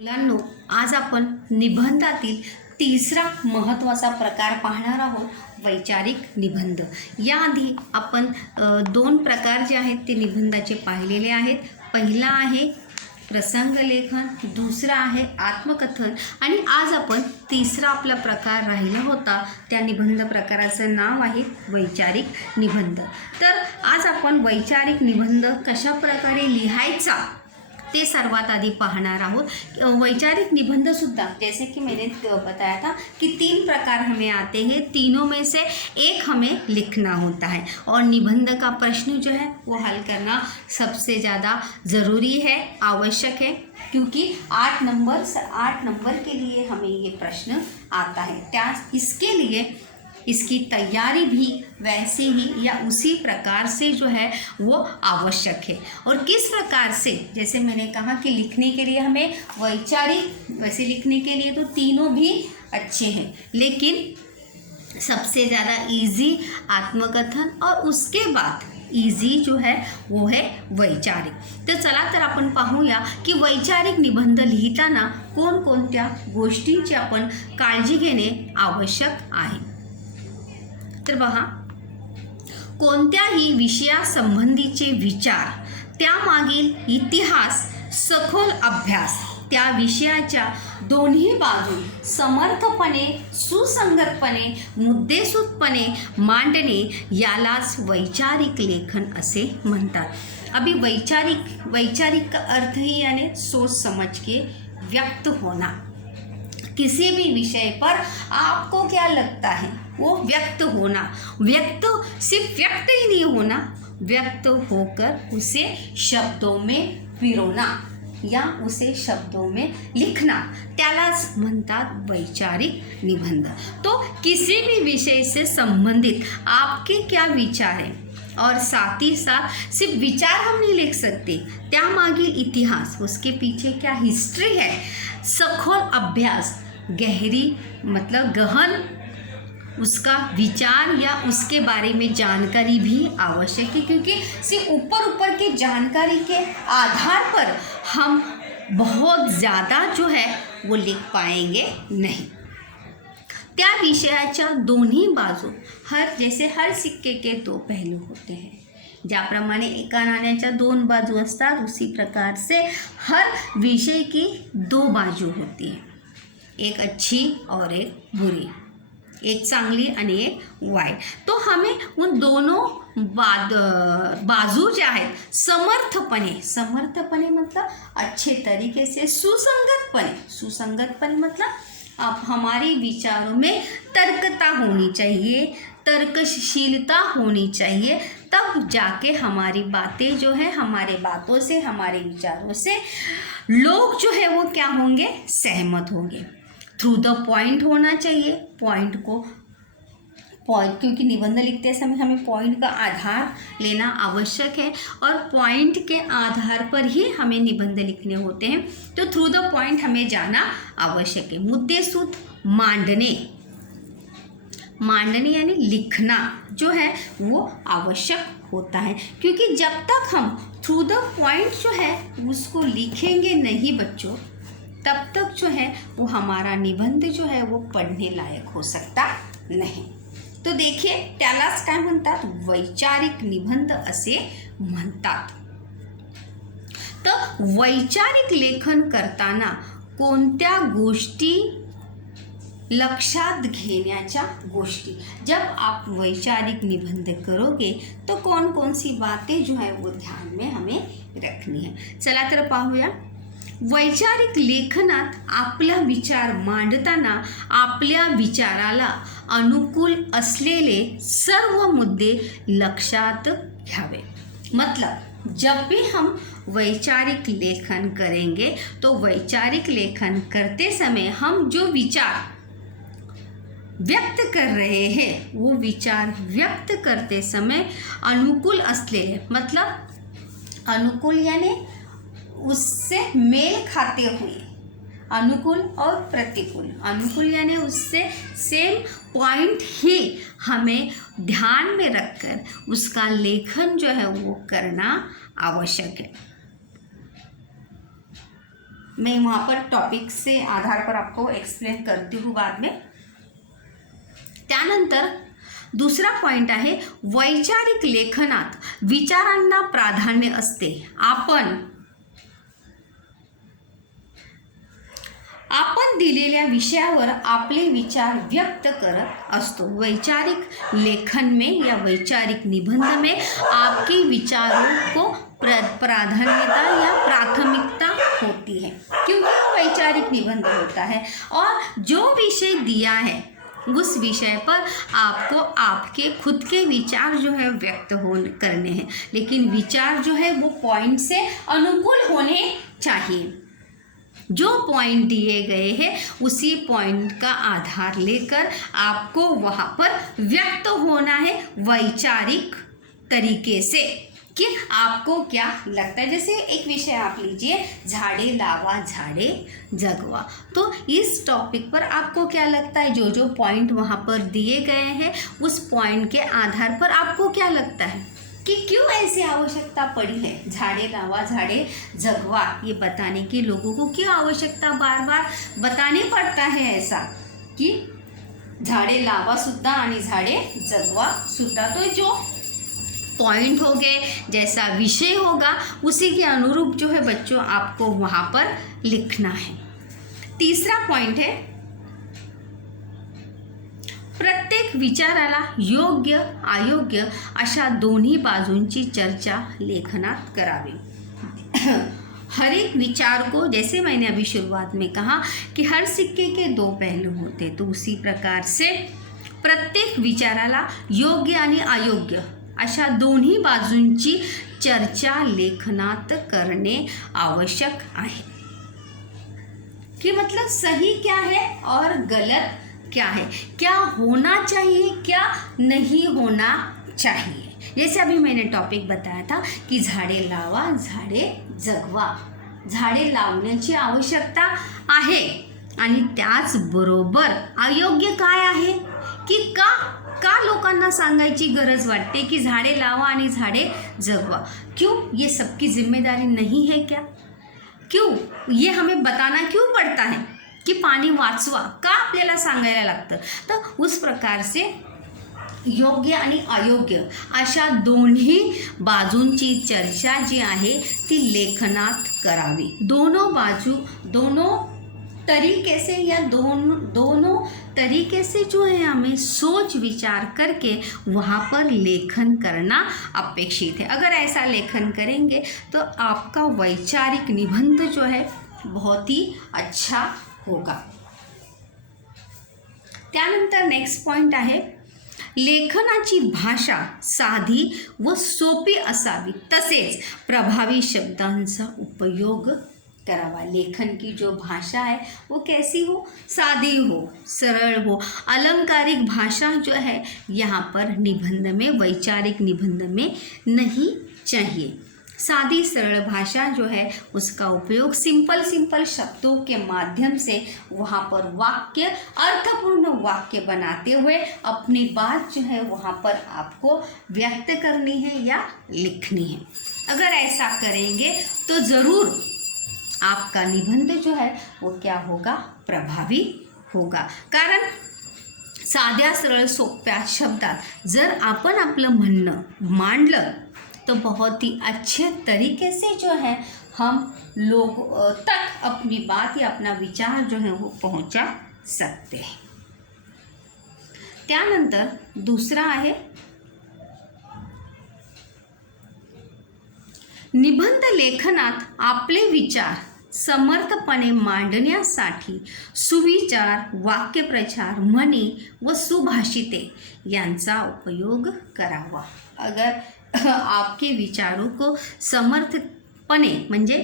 मुलांनो, आज आपण निबंधातील तिसरा महत्त्वाचा प्रकार पाहणार आहोत, वैचारिक निबंध. याआधी आपण दोन प्रकार जे आहेत ते निबंधाचे पाहिलेले आहेत. पहिला आहे प्रसंग लेखन, दुसरा आहे आत्मकथन आणि आज आपण तिसरा आपला प्रकार राहिला होता. त्या निबंध प्रकाराचं नाव आहे वैचारिक निबंध. तर आज आपण वैचारिक निबंध कशा प्रकारे लिहायचा ते सर्वात आधी पाहणार आहोत. वैचारिक निबंध सुद्धा जैसे कि मैंने बताया था कि तीन प्रकार हमें आते हैं, तीनों में से एक हमें लिखना होता है और निबंध का प्रश्न जो है वो हल करना सबसे ज़्यादा ज़रूरी है, आवश्यक है, क्योंकि 8 नंबर के लिए हमें ये प्रश्न आता है. इसके लिए इसकी तैयारी भी वैसे ही या उसी प्रकार से जो है वो आवश्यक है. और किस प्रकार से, जैसे मैंने कहा कि लिखने के लिए हमें वैचारिक, वैसे लिखने के लिए तो तीनों भी अच्छे हैं, लेकिन सबसे ज़्यादा इजी आत्मकथन और उसके बाद इजी जो है वो है वैचारिक. तर चला तर आपण पाहूया की वैचारिक निबंध लिहिताना कोणकोणत्या गोष्टींची आपण काळजी घेणे आवश्यक आहे. तर पहा, कोणत्याही विषयासंबंधीचे विचार, त्यामागील इतिहास, सखोल अभ्यास, त्या विषयाच्या दोन्ही बाजू समर्थपणे, सुसंगतपणे, मुद्देसूदपणे मांडणे यालाच वैचारिक लेखन असे म्हणतात. अभी वैचारिक का अर्थ ही यानी सोच समझ के व्यक्त होना. किसी भी विषय पर आपको क्या लगता है वो व्यक्त होना. व्यक्त सिर्फ व्यक्त ही नहीं होना, व्यक्त होकर उसे शब्दों में पिरोना या उसे शब्दों में लिखना, त्यालाच म्हणतात वैचारिक निबंध. तो किसी भी विषय से संबंधित आपके क्या विचार हैं, और साथ ही साथ सिर्फ विचार हम नहीं लिख सकते, त्यामागील इतिहास, उसके पीछे क्या हिस्ट्री है, सखोल अभ्यास, गहरी मतलब गहन उसका विचार या उसके बारे में जानकारी भी आवश्यक है, क्योंकि सिर्फ ऊपर की जानकारी के आधार पर हम बहुत ज़्यादा जो है वो लिख पाएंगे नहीं. त्या विषयाच्या दोन्ही बाजू, जैसे हर सिक्के के दो पहलू होते हैं, ज्याप्रमाणे एका नाण्याच्या दोन बाजू असतात, उसी प्रकार से हर विषय की दो बाजू होती है, एक अच्छी और एक बुरी, एक चांगली आणि एक वाईट. तो हमें उन दोनों बाजू ज्या आहेत समर्थपणे मतलब अच्छे तरीके से, सुसंगतपणे मतलब अब हमारे विचारों में तर्कता होनी चाहिए, तर्कशीलता होनी चाहिए, तब जाके हमारी बातें जो है, हमारे बातों से, हमारे विचारों से लोग जो है वो क्या होंगे, सहमत होंगे. थ्रू द पॉइंट होना चाहिए, पॉइंट, क्योंकि निबंध लिखते समय हमें पॉइंट का आधार लेना आवश्यक है और पॉइंट के आधार पर ही हमें निबंध लिखने होते हैं. तो थ्रू द पॉइंट हमें जाना आवश्यक है. मुद्देसूद मांडने यानी लिखना जो है वो आवश्यक होता है, क्योंकि जब तक हम थ्रू द पॉइंट जो है उसको लिखेंगे नहीं बच्चों, तब तक जो है वो हमारा निबंध जो है वो पढ़ने लायक हो सकता नहीं. तो देखिए, त्यालाच काय म्हणतात, वैचारिक निबंध असे म्हणतात. तर वैचारिक लेखन करताना कोणत्या गोष्टी लक्षात घेण्याच्या गोष्टी, जब आप वैचारिक निबंध करोगे तो कौन सी बातें जो है वो ध्यान में हमें रखनी है. चला तर पाहूया. वैचारिक लेखनात आपला विचार मांडताना आपल्या विचाराला अनुकूल असलेले सर्व मुद्दे लक्षात घ्यावे. मतलब जब भी हम वैचारिक लेखन करेंगे तो वैचारिक लेखन करते समय हम जो विचार व्यक्त कर रहे हैं वो विचार व्यक्त करते समय अनुकूल असलेले, मतलब अनुकूल यानी उससे मेल खाते हुए, अनुकूल और प्रतिकूल, अनुकूल यानी उससे सेम पॉइंट ही हमें ध्यान में रखकर उसका लेखन जो है वो करना आवश्यक है. मैं वहाँ पर टॉपिक से आधार पर आपको एक्सप्लेन करती हूँ बाद में. त्यानंतर दुसरा पॉइंट आहे, वैचारिक लेखनात विचारांना प्राधान्य असते. आपण दिलेल्या विषयावर आपले विचार व्यक्त करत असतो. वैचारिक लेखन में या वैचारिक निबंध में आपके विचारों को प्राधान्यता या प्राथमिकता होती है, क्योंकि वैचारिक निबंध होता है और जो विषय दिया है उस विषय पर आपको आपके खुद के विचार जो है व्यक्त करने हैं, लेकिन विचार जो है वो पॉइंट से अनुकूल होने चाहिए. जो पॉइंट दिए गए हैं उसी पॉइंट का आधार लेकर आपको वहाँ पर व्यक्त होना है वैचारिक तरीके से कि आपको क्या लगता है. जैसे एक विषय आप लीजिए, झाड़े लावा झाड़े जगवा. तो इस टॉपिक पर आपको क्या लगता है, जो जो पॉइंट वहाँ पर दिए गए हैं उस पॉइंट के आधार पर आपको क्या लगता है कि क्यों ऐसी आवश्यकता पड़ी है. झाड़े लावा झाड़े जगवा ये बताने की लोगों को क्यों आवश्यकता बार बार बताने पड़ता है ऐसा कि झाड़े लावा सुद्धा आणि झाड़े जगवा सुद्धा. तो जो पॉइंट हो गए, जैसा विषय होगा उसी के अनुरूप जो है बच्चों आपको वहाँ पर लिखना है. तीसरा पॉइंट है, प्रत्येक विचाराला योग्य अयोग्य अशा दोन्ही बाजूंची चर्चा लेखनात करावी. हर एक विचार को, जैसे मैंने अभी शुरुआत में कहा कि हर सिक्के के दो पहलू होते, तो उसी प्रकार से प्रत्येक विचाराला योग्य आणि अयोग्य अशा दोन्ही बाजूंची चर्चा लेखनात करणे आवश्यक आहे. कि मतलब सही क्या है और गलत क्या है, क्या होना चाहिए क्या नहीं होना चाहिए. जैसे अभी मैंने टॉपिक बताया था कि झाडे लावा झाडे जगवा. झाडे लावण्याची आवश्यकता आहे आणि त्याचबरोबर अयोग्य काय आहे की का लोकांना सांगायची गरज वाटते की झाडे लावा आणि झाडे जगवा. क्यों, ये सबकी जिम्मेदारी नहीं है क्या? क्यों ये हमें बताना क्यों पड़ता है कि पाणी वाचवा, का आपल्याला सांगायला लागतं. तर उस प्रकार से योग्य आणि अयोग्य अशा दोन्ही बाजूंची चर्चा जी आहे ती लेखनात करावी. दोनों बाजू दोनों तरीके से या दोनों तरीके से जो है हमें सोच विचार करके वहाँ पर लेखन करना अपेक्षित है. अगर ऐसा लेखन करेंगे तो आपका वैचारिक निबंध जो है बहुत ही अच्छा होगा. त्यानंतर नेक्स्ट पॉइंट आहे, लेखनाची भाषा साधी व सोपी असावी तसेच प्रभावी शब्दांचा उपयोग करावा. लेखन की जो भाषा है वो कैसी हो, सादी हो, सरल हो. अलंकारिक भाषा जो है यहाँ पर निबंध में, वैचारिक निबंध में नहीं चाहिए. सादी सरल भाषा जो है उसका उपयोग सिंपल शब्दों के माध्यम से वहाँ पर वाक्य, अर्थपूर्ण वाक्य बनाते हुए अपनी बात जो है वहाँ पर आपको व्यक्त करनी है या लिखनी है. अगर ऐसा करेंगे तो ज़रूर आपका निबंध जो है वो क्या होगा, प्रभावी होगा. कारण साध्या सरळ सोप्या शब्दात जर आपण आपलं म्हणणं मांडलं तो बहुत ही अच्छे तरीके से जो है हम लोग तक अपनी बात या अपना विचार जो है वो पहुंचा सकते हैं. त्यानंतर दूसरा आहे, निबंध लेखनात आपले विचार समर्थपणे मांडण्यासाठी सुविचार, वाक्यप्रचार, म्हणी व सुभाषिते यांचा उपयोग करावा. अगर आपके विचारों को समर्थपणे म्हणजे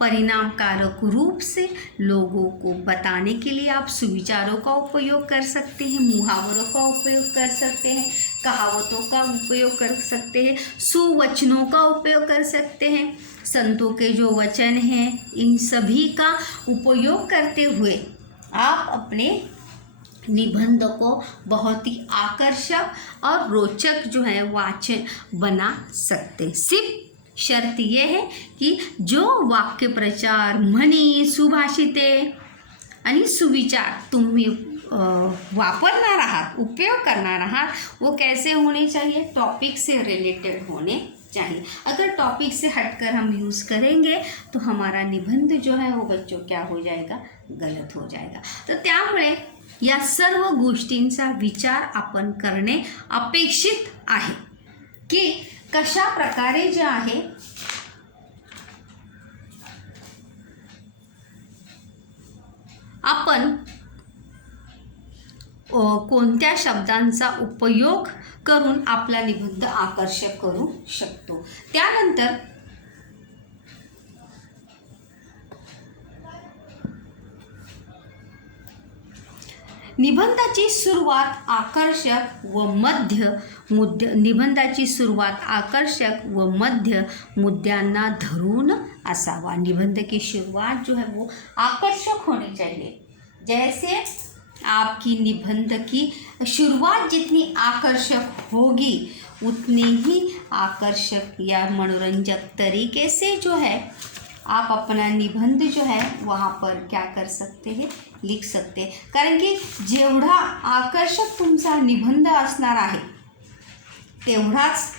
परिणामकारक रूप से लोगों को बताने के लिए आप सुविचारों का उपयोग कर सकते हैं, मुहावरों का उपयोग कर सकते हैं, कहावतों का उपयोग कर सकते हैं, सुवचनों का उपयोग कर सकते हैं. संतों के जो वचन हैं इन सभी का उपयोग करते हुए आप अपने निबंध को बहुत ही आकर्षक और रोचक जो है वाचन बना सकते. सिर्फ शर्त ये है की जो वाक्यप्रचार, म्हणी, सुभाषिते आणि सुविचार तुम्ही वापरणार आहात, उपयोग करणार आहात, वो कैसे होने चाहिए, टॉपिक से रिलेटेड होने चाहिए। अगर टॉपिक से हटकर हम यूज़ करेंगे तो हमारा निबंध जो है वो बच्चों क्या हो जाएगा, गलत हो जाएगा। तर त्यामुळे या सर्व गोष्टींचा विचार आपण करणे अपेक्षित आहे की कशा प्रकारे जे आहे आपण कोणत्या शब्दांचा उपयोग करून आपला निबंध आकर्षक करू शकतो। त्यानंतर निबंधाची सुरुवात आकर्षक व मध्य मुद्द्यांना धरून असावा। निबंध की शुरुआत जो है वो आकर्षक होनी चाहिए। जैसे आपकी निबंध की शुरुआत जितनी आकर्षक होगी उतनी ही आकर्षक या मनोरंजक तरीके से जो है आप अपना निबंध जो है वहाँ पर क्या कर सकते हैं, लिख सकते हैं। कारण की जेवढा आकर्षक तुमचा निबंध असणार आहे तेवढाच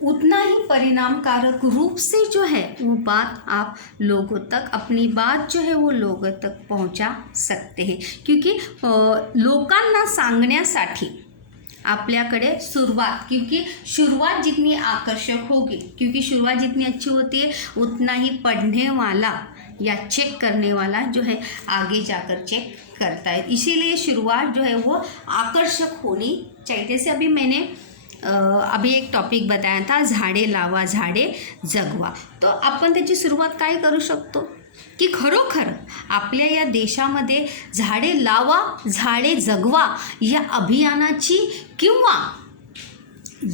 उतना ही परिणामकारक रूप से जो है वो बात आप लोगों तक, अपनी बात जो है वो लोगों तक पहुंचा सकते हैं। क्योंकि लोकांना सांगण्यासाठी आपल्याकडे शुरुआत, क्योंकि शुरुआत जितनी आकर्षक होगी, क्योंकि शुरुआत जितनी अच्छी होती है उतना ही पढ़ने वाला या चेक करने वाला जो है आगे जाकर चेक करता है। इसीलिए शुरुआत जो है वो आकर्षक होनी चाहिए। जैसे अभी मैंने अभी एक टॉपिक बताया था, झाडे लावा झाडे जगवा। तो आपण त्याची सुरुवात काय करू शकतो की खरोखर आपल्या या देशामध्ये झाडे लावा झाडे जगवा या अभियानाची किंवा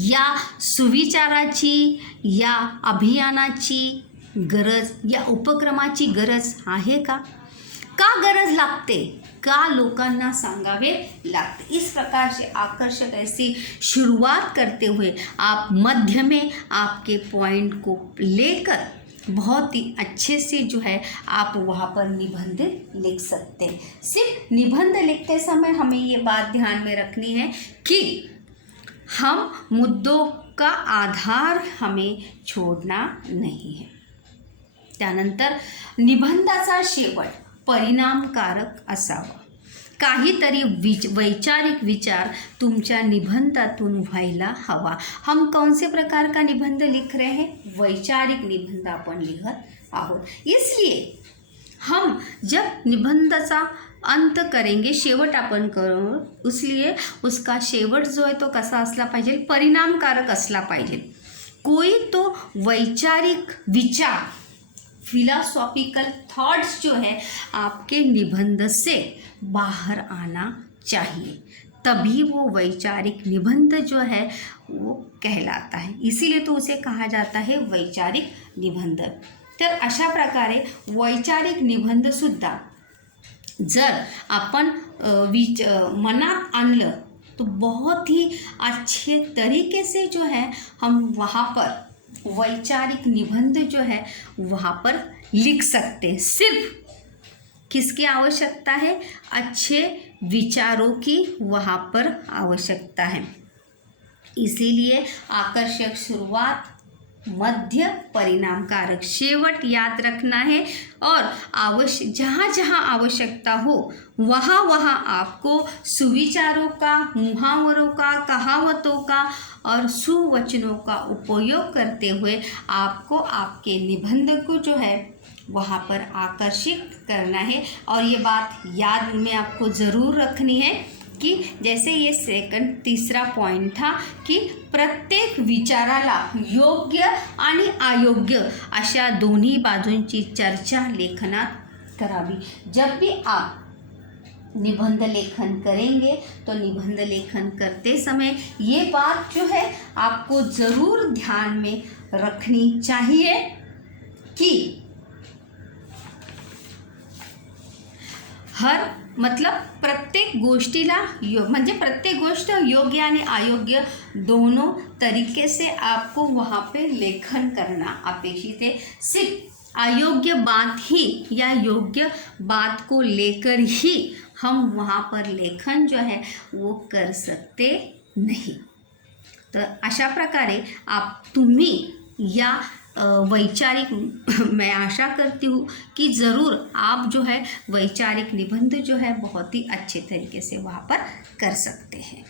या सुविचाराची या अभियानाची गरज, या उपक्रमाची गरज आहे का गरज लागते, का लोकांना सांगावे लागते। इस प्रकार से आकर्षक ऐसी शुरुआत करते हुए आप मध्य में आपके पॉइंट को लेकर बहुत ही अच्छे से जो है आप वहाँ पर निबंध लिख सकते हैं। सिर्फ निबंध लिखते समय हमें ये बात ध्यान में रखनी है कि हम मुद्दों का आधार हमें छोड़ना नहीं है। त्यानंतर निबंधाचा शेवट परिणामकारक असावा। काहीतरी वैचारिक विचार तुमच्या निबंधातून व्हायला हवा। हम कौन से प्रकार का निबंध लिख रहे हैं, वैचारिक निबंध आपण लिखत आहोत। इसलिए हम जब निबंधाचा अंत करेंगे, शेवट आपण करू, इसलिए उसका शेवट जो है तो कसा असला पाहिजे, परिणामकारक असला पाहिजे। कोई तो वैचारिक विचार, फिलॉसॉफिकल थॉट्स जो है आपके निबंध से बाहर आना चाहिए, तभी वो वैचारिक निबंध जो है वो कहलाता है। इसीलिए तो उसे कहा जाता है वैचारिक निबंध। तर अशा प्रकारे वैचारिक निबंधसुद्धा जर आपण मनात आणलं तो बहुत ही अच्छे तरीके से जो है हम वहाँ पर वैचारिक निबंध जो है वहाँ पर लिख सकते हैं। सिर्फ किसकी आवश्यकता है, अच्छे विचारों की वहाँ पर आवश्यकता है। इसीलिए आकर्षक शुरुआत, मध्य, परिणामकारक शेवट याद रखना है और जहाँ जहाँ आवश्यकता हो वहाँ वहाँ आपको सुविचारों का, मुहावरों का, कहावतों का और सुवचनों का उपयोग करते हुए आपको आपके निबंध को जो है वहाँ पर आकर्षित करना है। और ये बात याद में आपको ज़रूर रखनी है कि जैसे ये तीसरा पॉइंट था कि प्रत्येक विचाराला योग्य आणि अयोग्य अशा दोन्ही बाजूंची चर्चा लेखनात करावी। जब भी आप निबंध लेखन करेंगे तो निबंध लेखन करते समय ये बात जो है आपको ज़रूर ध्यान में रखनी चाहिए कि हर मतलब प्रत्येक गोष्टीला म्हणजे प्रत्येक गोष्ट योग्य आणि अयोग्य दोनों तरीके से आपको वहाँ पे लेखन करना अपेक्षित है। सिर्फ अयोग्य बात ही या योग्य बात को लेकर ही हम वहाँ पर लेखन जो है वो कर सकते नहीं। तर अशा प्रकारे तुम्ही या वैचारिक मैं आशा करती हूँ कि ज़रूर आप जो है वैचारिक निबंध जो है बहुत ही अच्छे तरीके से वहाँ पर कर सकते हैं।